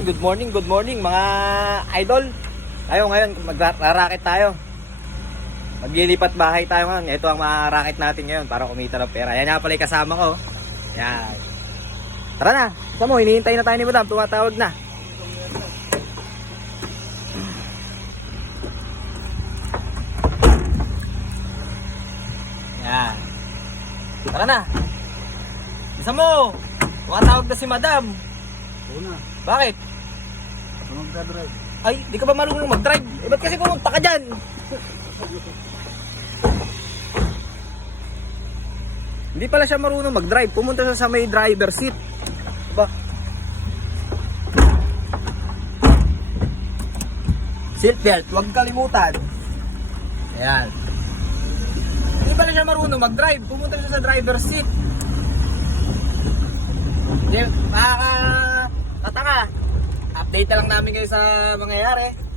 Good morning mga idol. Tayo ngayon, magra-racket tayo. Maglilipat bahay tayo ngayon. Ito ang mga racket natin ngayon para kumita ng pera. Yan nga pala yung kasama ko. Yan. Tara na. Isa mo, hinihintay na tayo ni Madam. Tumatawag na. Yan. Tara na. Isa mo. Tumatawag na si Madam. Una, Bakit? magdadrive. Ay, di ka ba marunong mag-drive? Eh, ba't kasi pumunta ka dyan? Hindi pala siya marunong mag-drive. Pumunta siya sa may driver seat. Diba? Seatbelt, huwag kalimutan. Ayan. Hindi pala siya marunong mag-drive. Pumunta siya sa driver seat. Hindi, tataka. Update na lang namin kayo sa mangyayari.